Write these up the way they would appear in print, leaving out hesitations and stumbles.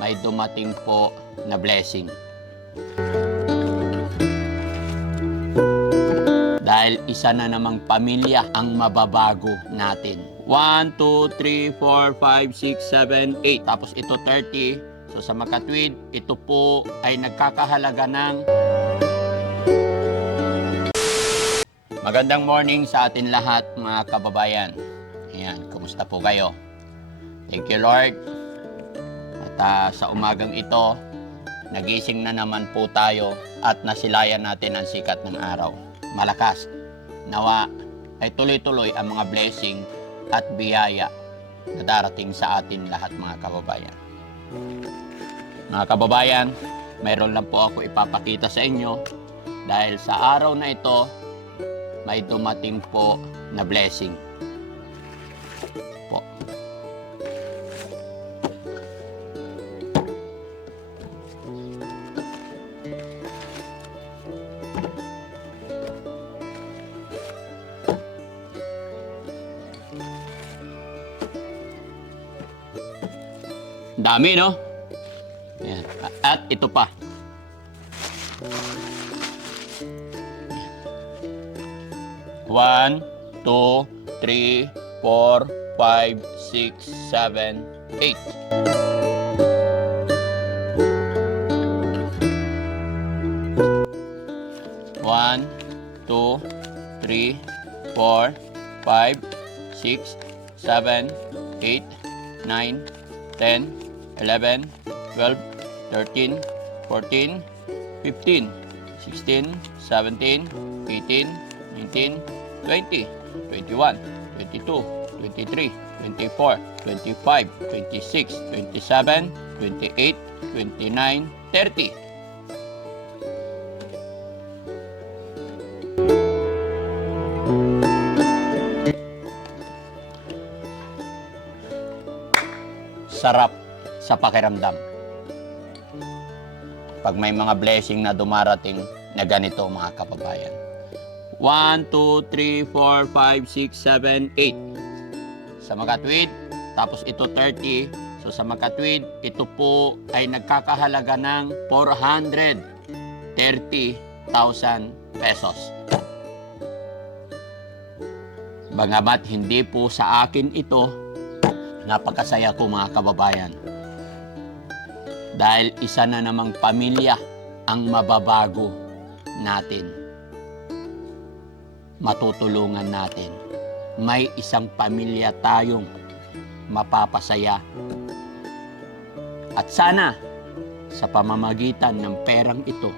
may dumating po na blessing. Dahil isa na namang pamilya ang mababago natin. 1, 2, 3, 4, 5, 6, 7, 8. Tapos ito 30. So sa makatwid, ito po ay nagkakahalaga ng... Magandang morning sa atin lahat mga kababayan. Ayan, kumusta po kayo? Thank you Lord. At sa umagang ito, nagising na naman po tayo at nasilayan natin ang sikat ng araw. Malakas. Nawa ay tuloy-tuloy ang mga blessing at biyaya na darating sa atin lahat mga kababayan. Mga kababayan, mayroon lang po ako ipapakita sa inyo dahil sa araw na ito may dumating po na blessing po. Dami, no? Ayan. At ito pa. One, two, three, 4, 5, 6, 7, 8. One, two, three, 4, 5, 6, 7, 8, 9, 10, 11, 12, 13, 14, 15, 16, 17, 18, 19, 20, 21, 22, 23, 24, 25, 26, 27, 28, 29, 30. Sarap sa pakiramdam pag may mga blessing na dumarating na ganito mga kababayan. 1, 2, 3, 4, 5, 6, 7, 8 sa makatwid, tapos ito 30. So sa makatwid, ito po ay nagkakahalaga ng 430,000 pesos. Bagamat hindi po sa akin ito, napakasaya ko mga kababayan. Dahil isa na namang pamilya ang mababago natin. Matutulungan natin. May isang pamilya tayong mapapasaya. At sana sa pamamagitan ng perang ito,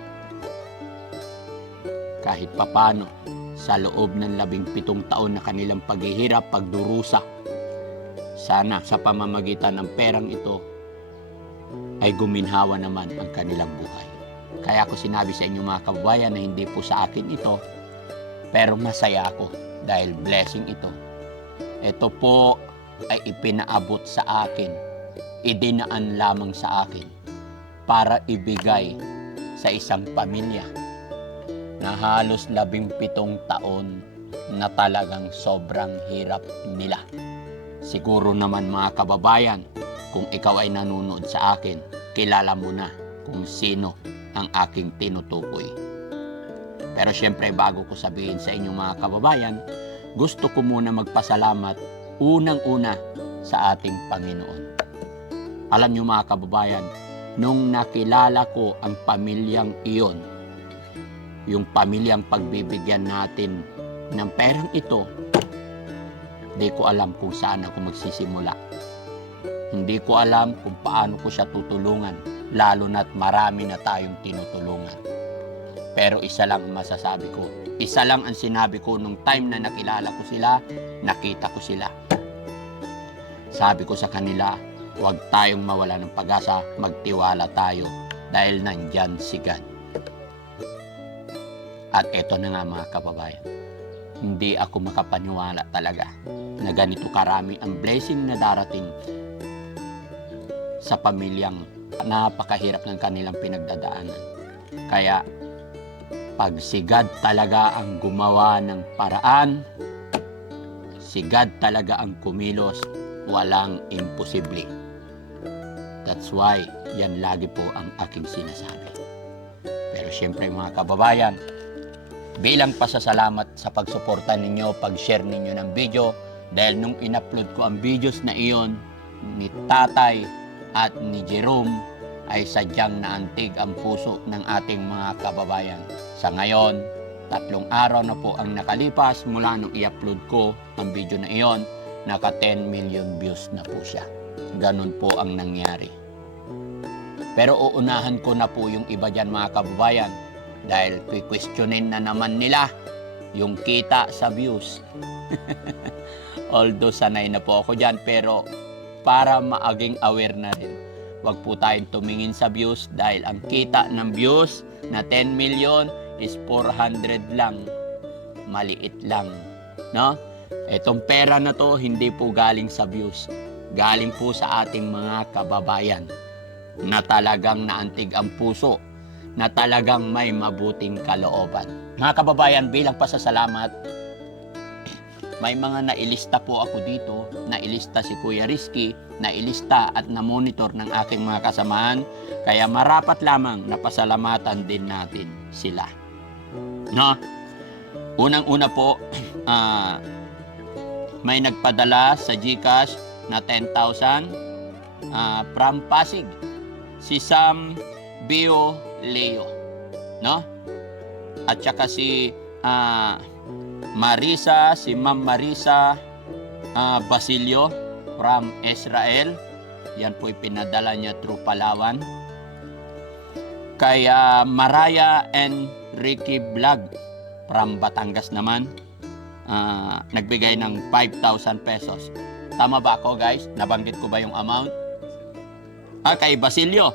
kahit papano sa loob ng 17 taon na kanilang paghihirap, pagdurusa, sana sa pamamagitan ng perang ito ay guminhawa naman ang kanilang buhay. Kaya ako sinabi sa inyo mga kababayan na hindi po sa akin ito, pero masaya ako dahil blessing ito. Ito po ay ipinaabot sa akin, idinaan lamang sa akin para ibigay sa isang pamilya na halos 17 taon na talagang sobrang hirap nila. Siguro naman mga kababayan, kung ikaw ay nanonood sa akin, kilala mo na kung sino ang aking tinutukoy. Pero syempre bago ko sabihin sa inyo mga kababayan, gusto ko muna magpasalamat unang-una sa ating Panginoon. Alam niyo mga kababayan, nung nakilala ko ang pamilyang iyon, yung pamilyang pagbibigyan natin ng perang ito, hindi ko alam kung saan ako magsisimula. Hindi ko alam kung paano ko siya tutulungan, lalo na't marami na tayong tinutulungan. Pero isa lang masasabi ko, isa lang ang sinabi ko nung time na nakilala ko sila, nakita ko sila. Sabi ko sa kanila, huwag tayong mawala ng pag-asa, magtiwala tayo dahil nandyan si God. At eto na nga mga kababayan, hindi ako makapaniwala talaga na ganito karami ang blessing na darating sa pamilyang napakahirap ng kanilang pinagdadaanan. Kaya pag si God talaga ang gumawa ng paraan, si God talaga ang kumilos, walang imposible. That's That's why, yan lagi po ang aking sinasabi. Pero syempre mga kababayan, bilang pasasalamat sa pagsuporta ninyo, pag-share ninyo ng video, dahil nung in-upload ko ang videos na iyon, ni Tatay at ni Jerome, ay sadyang naantig ang puso ng ating mga kababayan. Sa ngayon, 3 araw na po ang nakalipas mula nung i-upload ko ang video na iyon, naka 10 million views na po siya. Ganun po ang nangyari. Pero uunahan ko na po yung iba dyan mga kababayan, dahil questionin na naman nila yung kita sa views. Although sanay na po ako dyan, pero para maaging aware na rin, wag po tayong tumingin sa views dahil ang kita ng views na 10 million is 400 lang. Maliit lang. No? Itong pera na to hindi po galing sa views. Galing po sa ating mga kababayan na talagang naantig ang puso, na talagang may mabuting kalooban. Mga kababayan, bilang pasasalamat, may mga nailista po ako dito, nailista si Kuya Rizky, nailista at na-monitor ng aking mga kasamahan, kaya marapat lamang na pasalamatan din natin sila. No? Unang-una po, may nagpadala sa GCash na 10,000 from Pasig, si Sam Bio Leo, no? At saka si Marisa, si Ma'am Marisa Basilio from Israel. Yan po'y pinadala niya through Palawan. Kay Maraya and Ricky Vlog from Batangas naman, nagbigay ng 5,000 pesos. Tama ba ako, guys? Nabanggit ko ba yung amount? Kay Basilio.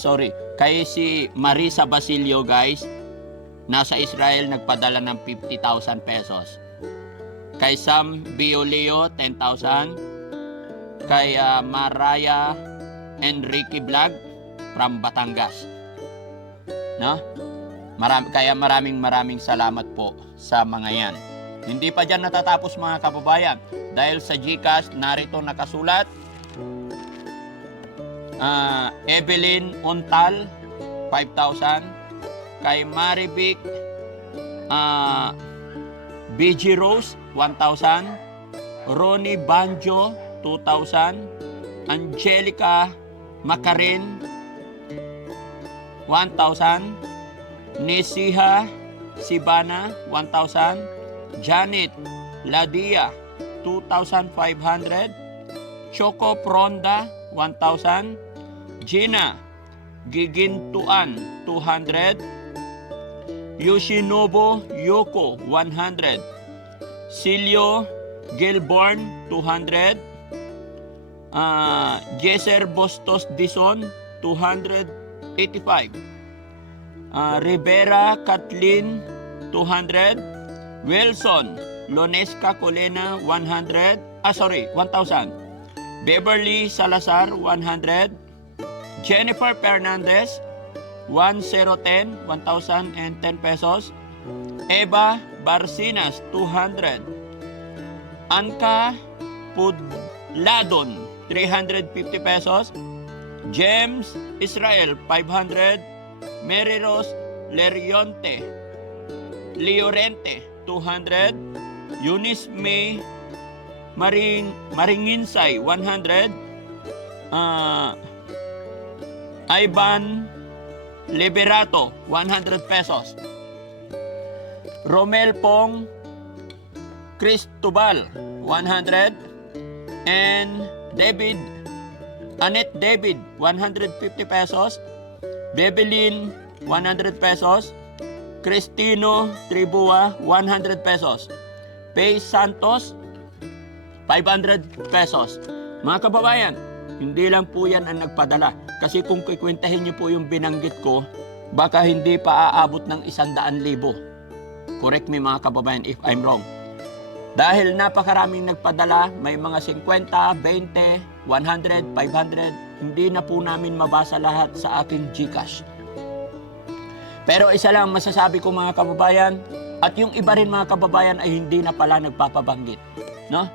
Sorry. Kay si Marisa Basilio, guys, nasa Israel, nagpadala ng 50,000 pesos. Kay Sam Bioleo, 10,000. Kay Maraya Enrique Vlog from Batangas. No? Kaya maraming salamat po sa mga yan. Hindi pa dyan natatapos mga kababayan. Dahil sa GCash, narito nakasulat, Evelyn Untal, 5,000. Kay Marivic BG Rose, 1,000. Ronnie Banjo, 2,000. Angelica Macarin, 1,000. Nisiha Sibana, 1,000. Janet Ladia, 2,500. Choco Pronda, 1,000. Gina Gigintuan, 200. Yoshinobu Yoko, 100. Silio Gilborn, 200. Jesser Bostos Dison, 285. Rivera Kathleen, 200. Wilson Lonesca Colena, 100. 1,000. Beverly Salazar, 100. Jennifer Fernandez, 1,010 pesos. Eva Barcinas, 200. Anka Pudladon, 350 pesos. James Israel, 500. Mary Rose Lerionte, Liorente, 200. Eunice May Maringinsay, 100. Ivan Liberato, 100 pesos. Romel Pong Cristobal, 100. And Annette David, 150 pesos. Bebelin, 100 pesos. Cristino Tribua, 100 pesos. Pay Santos, 500 pesos. Mga kababayan, hindi lang po yan ang nagpadala. Kasi kung kikwentahin niyo po yung binanggit ko, baka hindi pa aabot ng 100,000. Correct me mga kababayan if I'm wrong. Dahil napakaraming nagpadala, may mga 50, 20, 100, 500, hindi na po namin mabasa lahat sa aking GCash. Pero isa lang masasabi ko mga kababayan, at yung iba rin mga kababayan ay hindi na pala nagpapabanggit. No?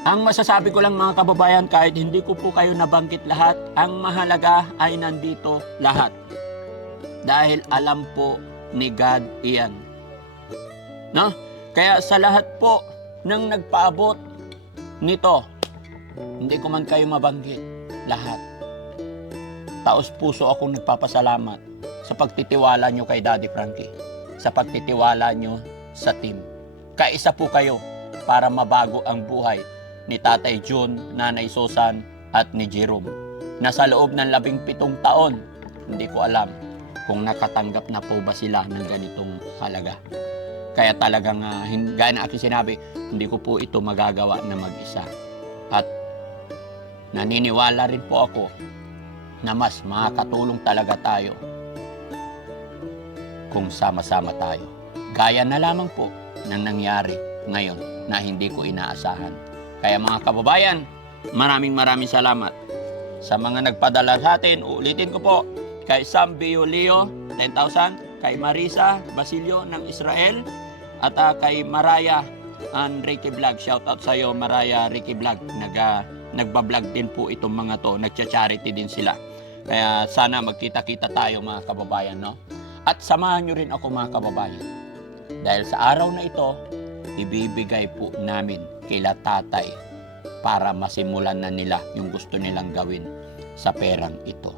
Ang masasabi ko lang mga kababayan, kahit hindi ko po kayo nabanggit lahat, ang mahalaga ay nandito lahat. Dahil alam po ni God iyan. No? Kaya sa lahat po ng nagpaabot nito, hindi ko man kayo mabanggit lahat. Taos puso akong nagpapasalamat sa pagtitiwala nyo kay Daddy Frankie, sa pagtitiwala nyo sa team. Kaisa po kayo para mabago ang buhay ni Tatay June, Nanay Susan, at ni Jerome. Nasa loob ng 17 taon, hindi ko alam kung nakatanggap na po ba sila ng ganitong halaga. Kaya talagang, gaya na aking sinabi, hindi ko po ito magagawa na mag-isa. At naniniwala rin po ako na mas makakatulong talaga tayo kung sama-sama tayo. Gaya na lamang po ng nangyari ngayon na hindi ko inaasahan. Kaya mga kababayan, maraming salamat sa mga nagpadala sa atin. Uulitin ko po, kay Sam Biolio, 10,000, kay Marisa Basilio ng Israel, at kay Maraya and Ricky Vlog. Shout out sa iyo, Maraya, Ricky Vlog. Nagbablog din po itong mga to, nagcha-charity din sila. Kaya sana magkita-kita tayo mga kababayan, no? At samahan nyo rin ako mga kababayan. Dahil sa araw na ito, ibibigay po namin kila tatay para masimulan na nila yung gusto nilang gawin sa perang ito.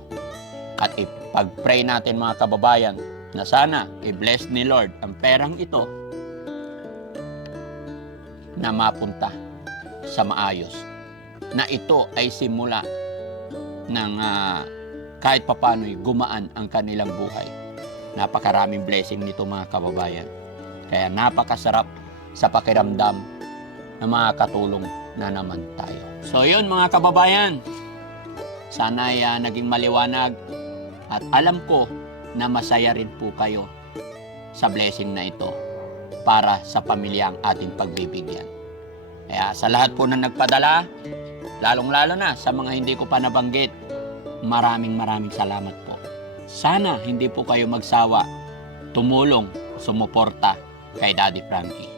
At ipag-pray natin mga kababayan na sana i-bless ni Lord ang perang ito na mapunta sa maayos. Na ito ay simula ng kahit papano'y gumaan ang kanilang buhay. Napakaraming blessing nito mga kababayan. Kaya napakasarap sa pakiramdam na makakatulong na naman tayo. So yun mga kababayan, sana ay naging maliwanag at alam ko na masaya rin po kayo sa blessing na ito para sa pamilyang ating pagbibigyan. Kaya sa lahat po na nagpadala, lalong-lalo na sa mga hindi ko pa nabanggit, maraming salamat po. Sana hindi po kayo magsawa tumulong, sumuporta kay Daddy Frankie.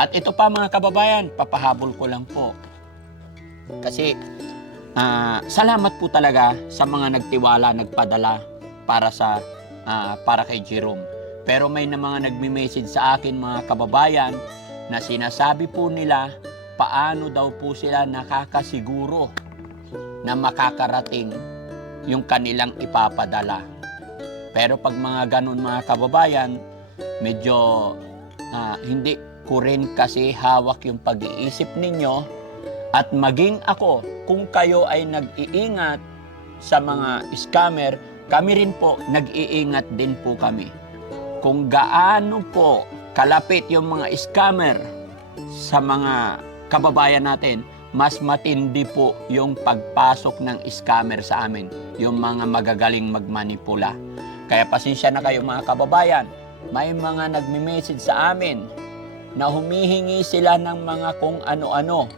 At ito pa mga kababayan, papahabol ko lang po. Kasi salamat po talaga sa mga nagtiwala, nagpadala para kay Jerome. Pero may na mga nagme-message sa akin mga kababayan na sinasabi po nila paano daw po sila nakakasiguro na makakarating yung kanilang ipapadala. Pero pag mga ganun mga kababayan, medyo hindi ko rin kasi hawak yung pag-iisip ninyo at maging ako, kung kayo ay nag-iingat sa mga scammer, kami rin po, nag-iingat din po kami. Kung gaano po kalapit yung mga scammer sa mga kababayan natin, mas matindi po yung pagpasok ng scammer sa amin, yung mga magagaling magmanipula. Kaya pasensya na kayo mga kababayan, may mga nagme-message sa amin na humihingi sila ng mga kung ano-ano.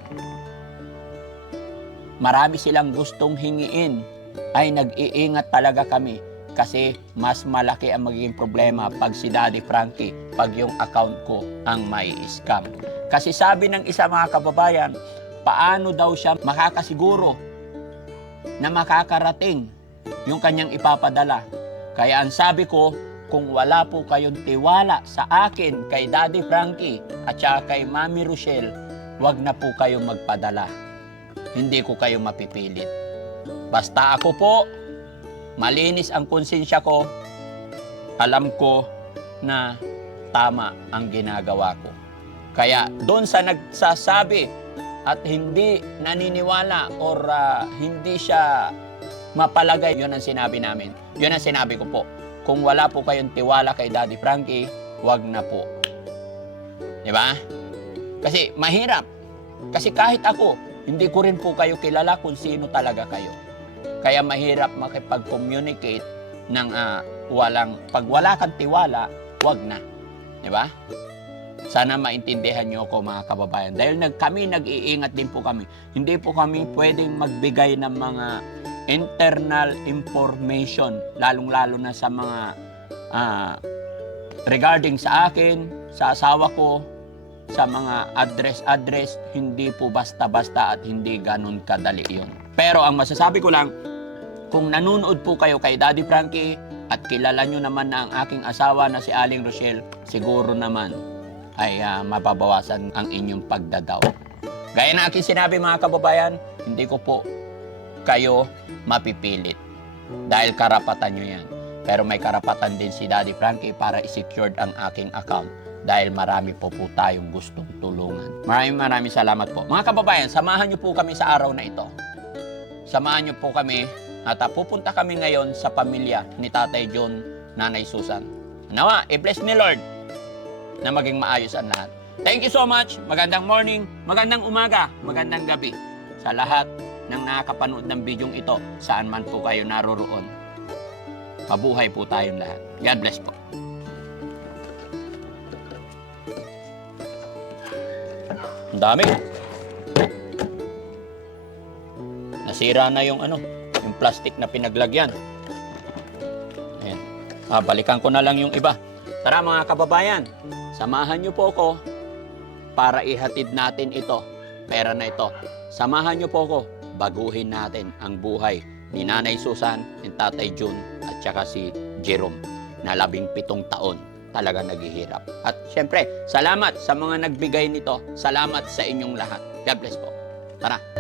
Marami silang gustong hingiin, ay nag-iingat talaga kami kasi mas malaki ang magiging problema pag si Daddy Frankie, pag yung account ko ang may scam. Kasi sabi ng isa mga kababayan, paano daw siya makakasiguro na makakarating yung kanyang ipapadala. Kaya ang sabi ko, kung wala po kayong tiwala sa akin, kay Daddy Frankie, at saka kay Mami Rochelle, wag na po kayong magpadala. Hindi ko kayo mapipilit. Basta ako po, malinis ang konsensya ko, alam ko na tama ang ginagawa ko. Kaya doon sa nagsasabi at hindi naniniwala or hindi siya mapalagay, yun ang sinabi namin. Yun ang sinabi ko po. Kung wala po kayong tiwala kay Daddy Frankie, wag na po. Diba? Kasi mahirap. Kasi kahit ako, hindi ko rin po kayo kilala kung sino talaga kayo. Kaya mahirap makipag-communicate ng pag wala kang tiwala, wag na. Diba? Sana maintindihan nyo ako mga kababayan. Dahil kami nag-iingat din po kami. Hindi po kami pwedeng magbigay ng mga internal information, lalong-lalo na sa mga regarding sa akin, sa asawa ko, sa mga address, hindi po basta-basta at hindi ganun kadali yun. Pero ang masasabi ko lang, kung nanonood po kayo kay Daddy Frankie at kilala nyo naman na ang aking asawa na si Aling Rochelle, siguro naman ay mababawasan ang inyong pagdadaw. Gaya na aking sinabi mga kababayan, hindi ko po kayo mapipilit dahil karapatan nyo yan. Pero may karapatan din si Daddy Frankie para i-secured ang aking account dahil marami po tayong gustong tulungan. Maraming salamat po. Mga kababayan, samahan nyo po kami sa araw na ito. Samahan nyo po kami at pupunta kami ngayon sa pamilya ni Tatay John, Nanay Susan. Nawa, i-bless ni Lord na maging maayos ang lahat. Thank you so much. Magandang morning, magandang umaga, magandang gabi sa lahat ng nakakapanood ng bidyong ito, saan man po kayo naroroon. Mabuhay po tayong lahat. God bless po. Ang dami. Nasira na yung yung plastic na pinaglagyan. Ayan. Balikan ko na lang yung iba. Tara mga kababayan, samahan niyo po ako para ihatid natin ito, pera na ito. Samahan niyo po ako, baguhin natin ang buhay ni Nanay Susan, ni Tatay Jun, at saka si Jerome na 17 taon talaga naghihirap. At syempre, salamat sa mga nagbigay nito. Salamat sa inyong lahat. God bless po. Tara.